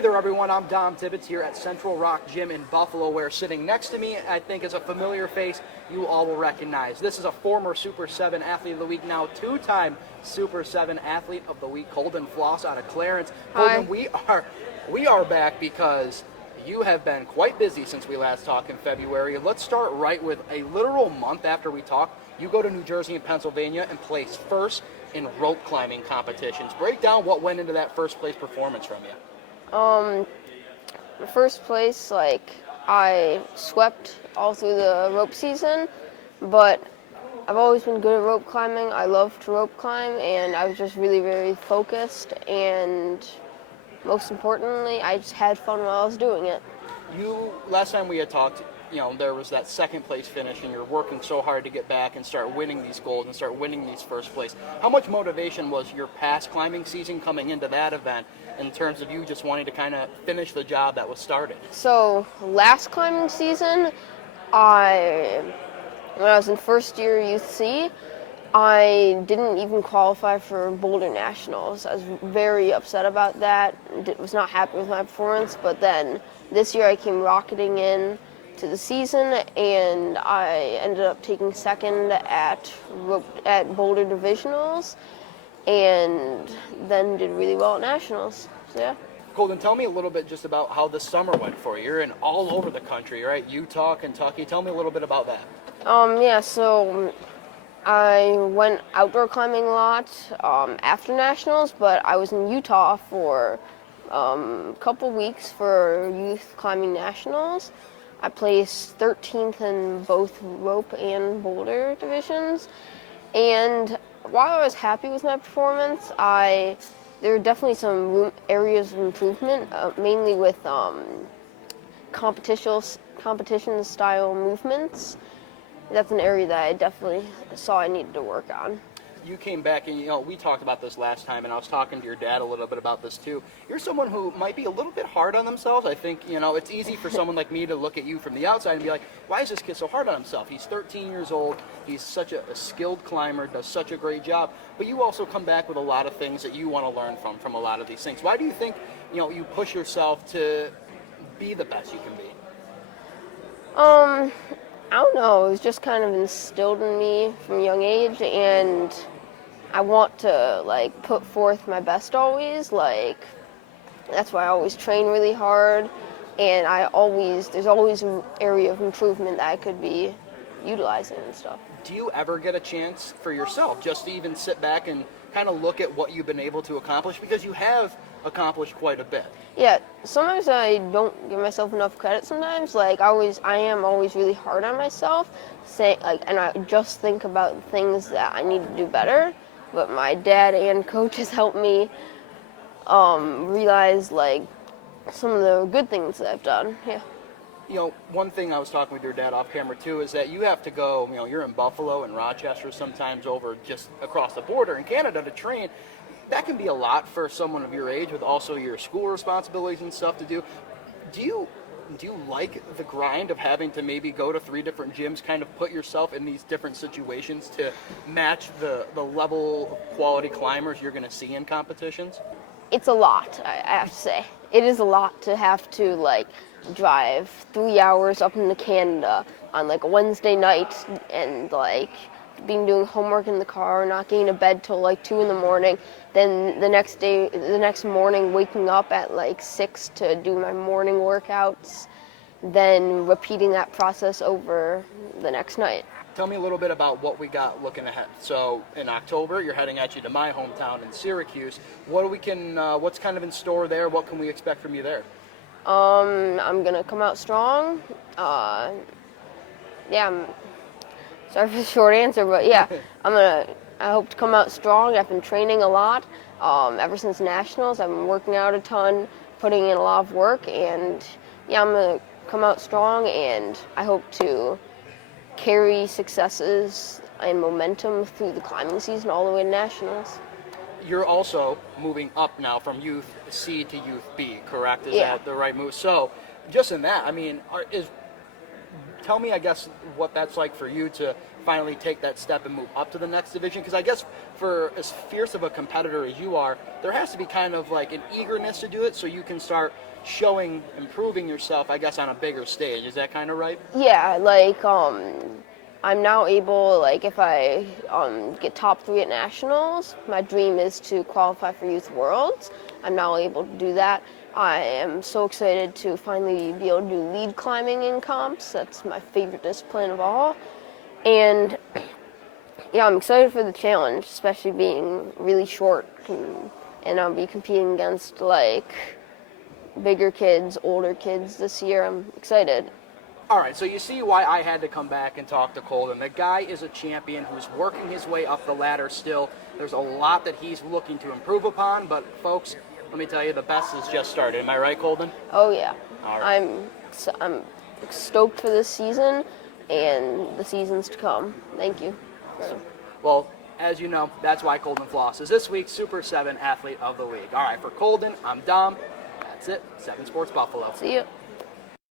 Hey there, everyone. I'm Dom Tibbetts here at Central Rock Gym in Buffalo, where sitting next to me, I think, is a familiar face you all will recognize. This is a former Super 7 Athlete of the Week, now two-time Super 7 Athlete of the Week, Colden Floss out of Clarence. Hi. Colden, we are back because you have been quite busy since we last talked in February. Let's start right with a literal month after we talked. You go to New Jersey and Pennsylvania and place first in rope climbing competitions. Break down what went into that first place performance from you. The first place, I swept all through the rope season, but I've always been good at rope climbing. I love to rope climb, and I was just really, very focused, and most importantly, I just had fun while I was doing it. Last time we had talked, there was that second place finish, and you're working so hard to get back and start winning these golds and start winning these first place. How much motivation was your past climbing season coming into that event in terms of you just wanting to kind of finish the job that was started? So last climbing season, when I was in first year Youth C, I didn't even qualify for Boulder Nationals. I was very upset about that. Was not happy with my performance, but then this year I came rocketing in to the season, and I ended up taking second at Boulder Divisionals, and then did really well at Nationals. So yeah. Colden, tell me a little bit just about how the summer went for you. You're in all over the country, right? Utah, Kentucky. Tell me a little bit about that. So I went outdoor climbing a lot after Nationals, but I was in Utah for a couple weeks for Youth Climbing Nationals. I placed 13th in both rope and boulder divisions, and while I was happy with my performance, there were definitely some areas of improvement, mainly with competition style movements. That's an area that I definitely saw I needed to work on. You came back and, we talked about this last time, and I was talking to your dad a little bit about this too. You're someone who might be a little bit hard on themselves. I think, it's easy for someone like me to look at you from the outside and be like, why is this kid so hard on himself? He's 13 years old. He's such a skilled climber, does such a great job. But you also come back with a lot of things that you want to learn from a lot of these things. Why do you think, you push yourself to be the best you can be? I don't know. It was just kind of instilled in me from a young age, and I want to put forth my best always. That's why I always train really hard, and there's always an area of improvement that I could be utilizing and stuff. Do you ever get a chance for yourself just to even sit back and kind of look at what you've been able to accomplish? Because you have accomplished quite a bit. Yeah, sometimes I don't give myself enough credit sometimes. I am always really hard on myself, and I just think about things that I need to do better. But my dad and coaches helped me realize some of the good things that I've done. Yeah. One thing I was talking with your dad off camera too is that you have to go, you're in Buffalo and Rochester, sometimes over just across the border in Canada to train. That can be a lot for someone of your age with also your school responsibilities and stuff to do. Do you like the grind of having to maybe go to 3 different gyms, kind of put yourself in these different situations to match the level of quality climbers you're going to see in competitions? It's a lot, I have to say. It is a lot to have to drive 3 hours up into Canada on a Wednesday night and doing homework in the car, not getting to bed till 2 in the morning. Then the next morning waking up at 6 to do my morning workouts, then repeating that process over the next night. Tell me a little bit about what we got looking ahead. So in October, you're heading actually to my hometown in Syracuse. What's kind of in store there? What can we expect from you there? I'm gonna come out strong. Sorry for the short answer, but yeah, I hope to come out strong. I've been training a lot ever since Nationals. I've been working out a ton, putting in a lot of work, and yeah, I'm gonna come out strong, and I hope to carry successes and momentum through the climbing season all the way to Nationals. You're also moving up now from Youth C to Youth B, correct? Is Yeah. that the right move? So, just in that, tell me, I guess, what that's like for you to finally take that step and move up to the next division? Because I guess for as fierce of a competitor as you are, there has to be kind of like an eagerness to do it so you can start showing, improving yourself, I guess, on a bigger stage. Is that kind of right? Yeah, like I'm now able, like if I get top 3 at nationals, my dream is to qualify for Youth Worlds. I'm now able to do that. I am so excited to finally be able to do lead climbing in comps. That's my favorite discipline of all. And yeah, I'm excited for the challenge, especially being really short. And I'll be competing against like bigger kids, older kids this year. I'm excited. All right, so you see why I had to come back and talk to Colden. The guy is a champion who's working his way up the ladder still. There's a lot that he's looking to improve upon, but folks, let me tell you, the best has just started. Am I right, Colden? Oh yeah. All right. I'm stoked for this season and the seasons to come. Thank you. Well, as you know, that's why Colden Floss is this week's Super 7 Athlete of the Week. All right, for Colden, I'm Dom. That's it. 7 Sports Buffalo. See you.